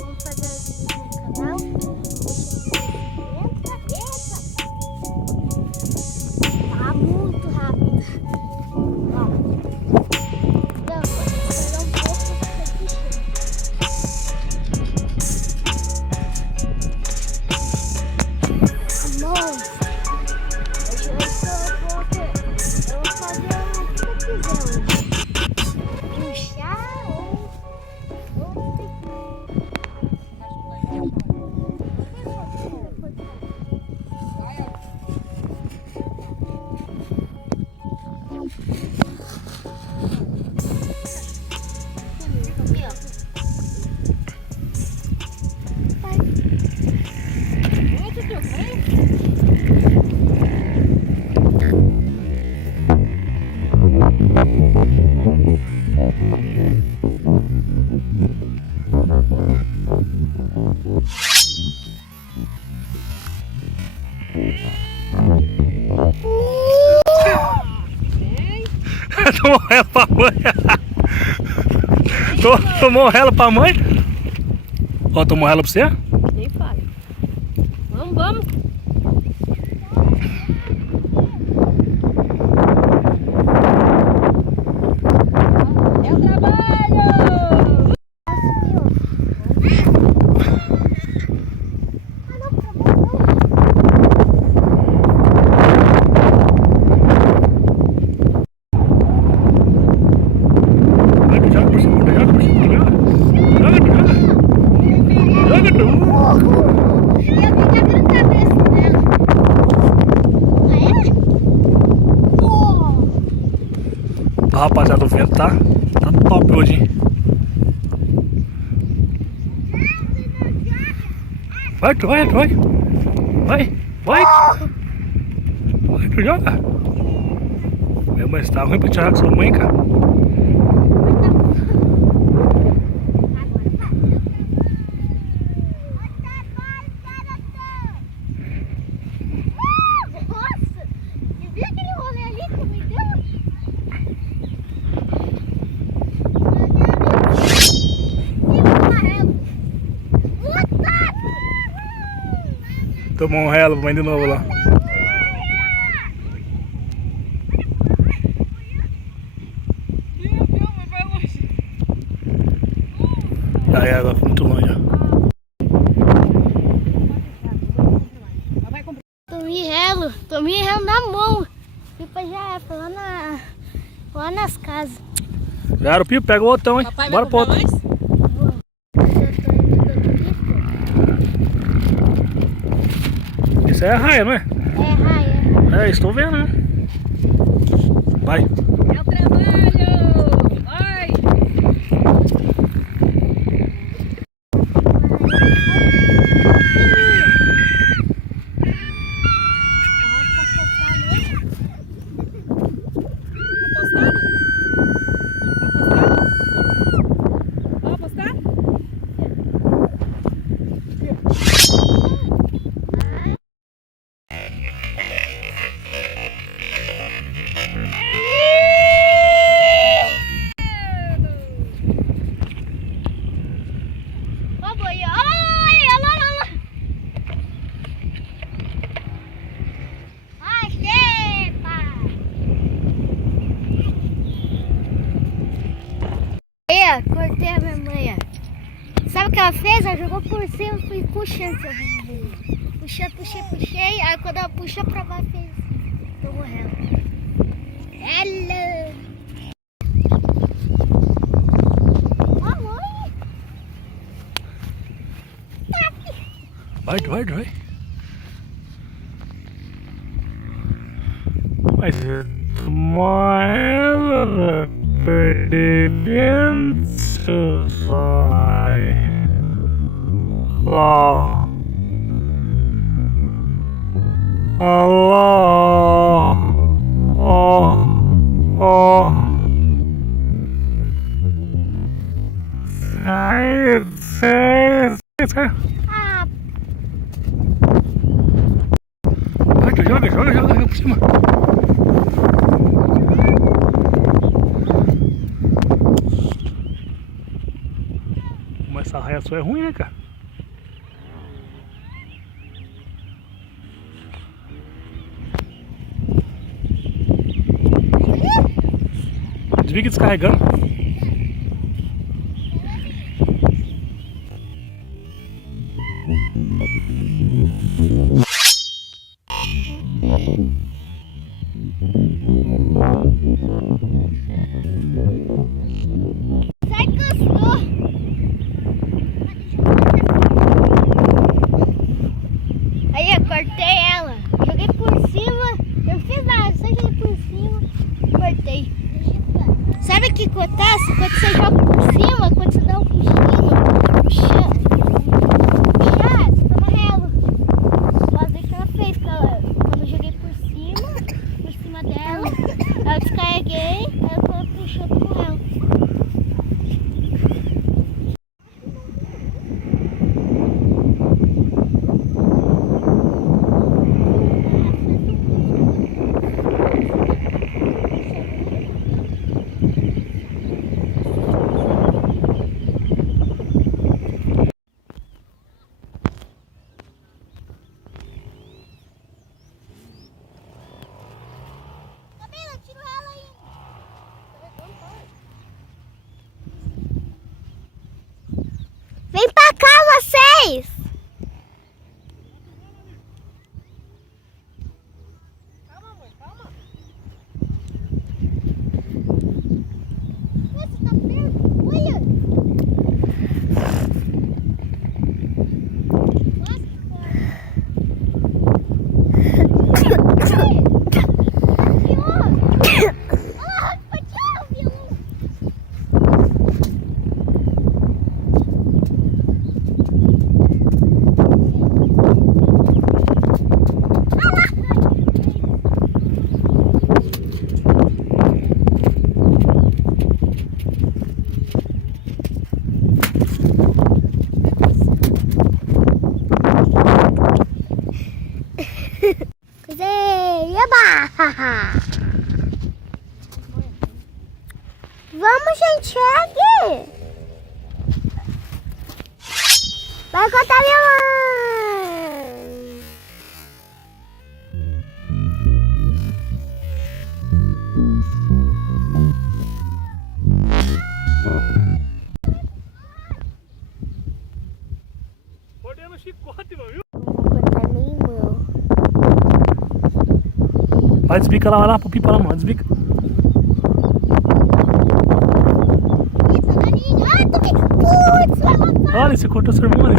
vamos fazer vídeo no canal. Eita! Tá muito rápido. Ó. Não, vou esperar um pouco pra aqui. Amor, hoje eu vou fazer o que eu quiser hoje. Puxar ou Tomou relo pra mãe. Tomou relo pra mãe? Ó, tomou relo pra você? nem fala. Vamos. É o trabalho! Rapaziada, o vento tá top hoje, hein? Vai, tu joga. Meu, mas tá ruim pra tirar com sua mãe, cara. Tomou um relo, mãe de novo lá. Aí ela foi muito longe, ó. Tomei relo na mão. Pipa já foi lá nas casas. Já era o Pipa, pega o outro, hein? Papai Bora pro outro. Mais? Isso aí é raia, não é? É raia. É, estou vendo, né? Vai. É o trabalho! Vai! Vamos apostar? Cortei a minha mãe. Sabe o que ela fez? Ela jogou por cima e fui puxando. Puxei. Aí quando ela puxou pra baixo, fez assim. Tô morrendo. Ela! Mamãe! Vai. Mas ela perder vento, vai. Lá. Alá. Ó. Sai. Ah, Vai, tu joga por cima. Essa raia sua é ruim, né, cara? Desliga descarregando. Sai, cansou. Aí eu cortei ela. Joguei por cima. Eu não fiz nada, só joguei por cima e cortei. Sabe o que acontece? Quando você joga por cima, quando você dá um puxar, você toma relo. Fazer o que ela fez, quando eu joguei por cima dela, eu descarreguei, aí ela puxou com ela. Vem pra cá, vocês! Calma, amor, calma. Você tá perto? Olha! Vamos, gente, chegue! Vai contar minha mãe! Mordendo chicote, mano, viu? Vou contar minha irmã. Vai, desbica lá pro Pipa lá, mano. Desbica. Putz, vai matar! Olha, você cortou sua irmã ali.